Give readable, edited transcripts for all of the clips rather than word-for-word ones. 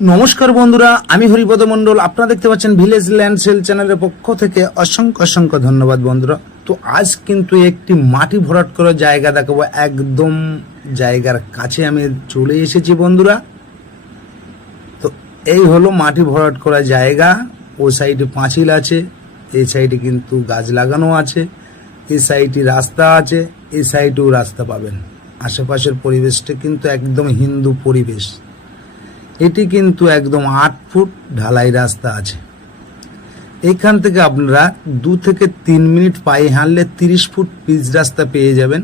নমস্কার বন্ধুরা, আমি হরিপদ মণ্ডল। আপনারা দেখতে পাচ্ছেন ভিলেজ ল্যান্ড সেল চ্যানেলের পক্ষ থেকে অসংখ্য অসংখ্য ধন্যবাদ বন্ধুরা। তো আজ কিন্তু একটি মাটি ভরাট করা জায়গা দেখাবো, একদম জায়গার কাছে আমি চলে এসেছি বন্ধুরা। তো এই হলো মাটি ভরাট করা জায়গা। ও সাইডে পাঁচিল আছে, এই সাইডে কিন্তু গাছ লাগানো আছে, এই সাইডে রাস্তা আছে, এই সাইডেও রাস্তা পাবেন। আশেপাশের পরিবেশটা কিন্তু একদম হিন্দু পরিবেশ। এটি কিন্তু একদম 8 ফুট ঢালাই রাস্তা আছে। এখান থেকে আপনারা 2 থেকে 3 মিনিট পায়ে হাঁটলে 30 ফুট পিচ রাস্তা পেয়ে যাবেন।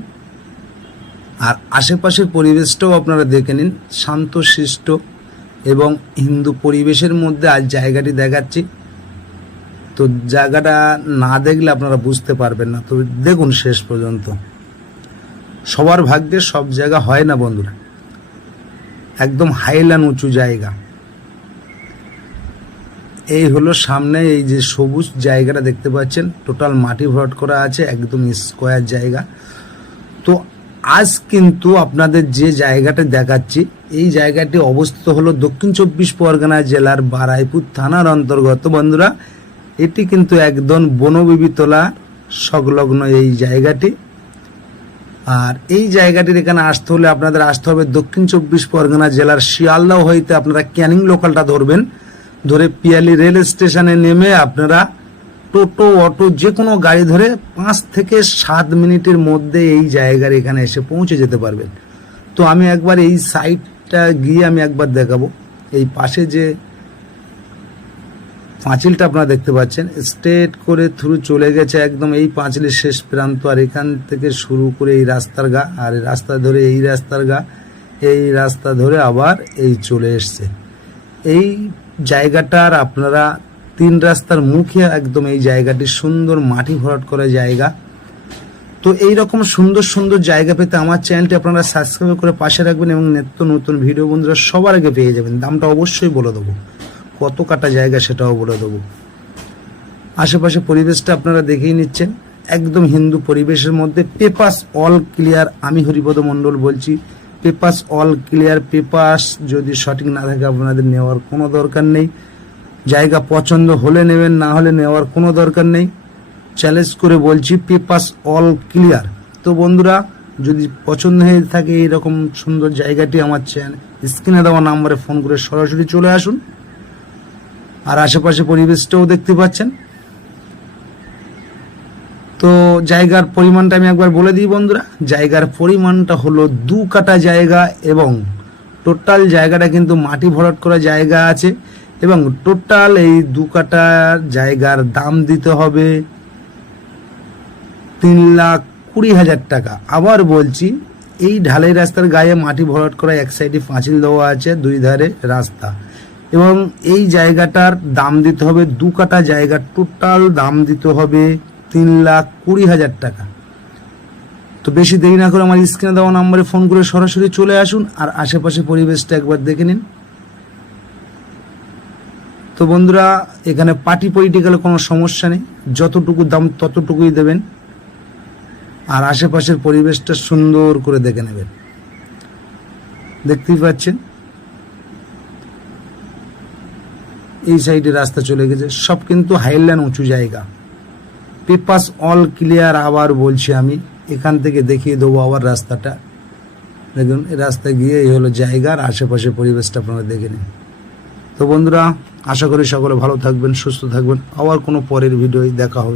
আর আশেপাশের পরিবেশটাও আপনারা দেখে নিন, শান্তশিষ্ট এবং হিন্দু পরিবেশের মধ্যে আজ জায়গাটি দেখাচ্ছি। তো জায়গাটা না দেখলে আপনারা বুঝতে পারবেন না, তো দেখুন শেষ পর্যন্ত। সবার ভাগ্যে সব জায়গা হয় না বন্ধুরা, একদম হাইল্যান্ড উঁচু জায়গা। এই হলো সামনে এই যে সবুজ জায়গাটা দেখতে পাচ্ছেন, টোটাল মাটি ভরাট করা আছে, একদম স্কোয়ার জায়গা। তো আজ কিন্তু আপনাদের যে জায়গাটা দেখাচ্ছি, এই জায়গাটি অবস্থিত হলো দক্ষিণ 24 পরগনা জেলার বারাইপুর থানার অন্তর্গত বন্ধুরা। এটি কিন্তু একদম বনবিবিতলা সংলগ্ন এই জায়গাটি। আর এই জায়গাটির এখানে আসতে হলে আপনাদের আসতে হবে দক্ষিণ 24 পরগনা জেলার শিয়ালদহ হইতে আপনারা ক্যানিং লোকালটা ধরবেন। ধরে পিয়ালি রেল স্টেশনে নেমে আপনারা টোটো অটো যে কোনো গাড়ি ধরে 5 থেকে 7 মিনিটের মধ্যে এই জায়গার এখানে এসে পৌঁছে যেতে পারবেন। তো আমি একবার এই সাইডটা গিয়ে আমি একবার দেখাবো। এই পাশে যে পাঁচিলটা আপনারা দেখতে পাচ্ছেন, স্ট্রেট করে থ্রু চলে গেছে একদম এই পাঁচিলের শেষ প্রান্ত। আর এখান থেকে শুরু করে এই রাস্তার গা, আর রাস্তা ধরে এই রাস্তার গা, এই রাস্তা ধরে আবার এই চলে এসছে এই জায়গাটার। আপনারা 3 রাস্তার মুখে একদম এই জায়গাটি সুন্দর মাটি ভরাট করা জায়গা। তো এই রকম সুন্দর সুন্দর জায়গা পেতে আমার চ্যানেলটি আপনারা সাবস্ক্রাইব করে পাশে রাখবেন এবং নিত্য নতুন ভিডিও বন্ধুরা সবার আগে পেয়ে যাবেন। দামটা অবশ্যই বলে দেবো, কত কাটা জায়গা সেটাও বলে দেবো। আশেপাশে পরিবেশটা আপনারা দেখেই নিচ্ছেন, একদম হিন্দু পরিবেশের মধ্যে। পেপারস অল ক্লিয়ার, আমি হরিপদ মণ্ডল বলছি। Papers all clear. পেপারস যদি সঠিক না থাকে আপনাদের নেওয়ার কোনো দরকার নেই। জায়গা পছন্দ হলে নেবেন, না হলে নেওয়ার কোনো দরকার নেই। চ্যালেঞ্জ করে বলছি, পেপারস অল ক্লিয়ার। তো বন্ধুরা, যদি পছন্দ হয়ে থাকে এইরকম সুন্দর জায়গাটি, আমার চ্যানেল স্ক্রিনে দেওয়া নাম্বারে ফোন করে সরাসরি চলে আসুন। আর আশেপাশে পরিবেশটাও দেখতে পাচ্ছেন। তো জায়গার পরিমাণটা আমি একবার বলে দিই বন্ধুরা। জায়গার পরিমাণটা হলো 2 কাটা জায়গা এবং টোটাল জায়গাটা কিন্তু মাটি ভরাট করা জায়গা আছে। এবং টোটাল এই 2 কাটা জায়গার দাম দিতে হবে 3,20,000 টাকা। আবার বলছি, এই ঢালাই রাস্তার গায়ে মাটি ভরাট করা, এক সাইডে পাঁচিল দেওয়া আছে, 2 ধারে রাস্তা। এবং এই জায়গাটার দাম দিতে হবে 2 কাটা জায়গার টোটাল দাম দিতে হবে 3,20,000 টাকা। তো বেশি দেরি না করে আমার স্ক্রিনে দেওয়া নাম্বারে ফোন করে সরাসরি চলে আসুন আর আশেপাশে পরিবেশটা একবার দেখে নিন। তো বন্ধুরা, এখানে পার্টি পলিটিক্যাল কোনো সমস্যা নেই, যতটুকু দাম ততটুকুই দেবেন। আর আশেপাশের পরিবেশটা সুন্দর করে দেখে নেবেন। দেখতেই পাচ্ছেন এই সাইডে রাস্তা চলে গেছে, সব কিন্তু হাইল্যান্ড উঁচু জায়গা। Papers all clear. আবার বলছি, আমি এখান থেকে দেখিয়ে দেবো আবার রাস্তাটা। দেখুন, এই রাস্তা গিয়ে এই হলো জায়গার আশেপাশে পরিবেশটা আপনারা দেখে নিন। তো বন্ধুরা, আশা করি সকলে ভালো থাকবেন, সুস্থ থাকবেন। আবার কোনো পরের ভিডিওয় দেখা হবে।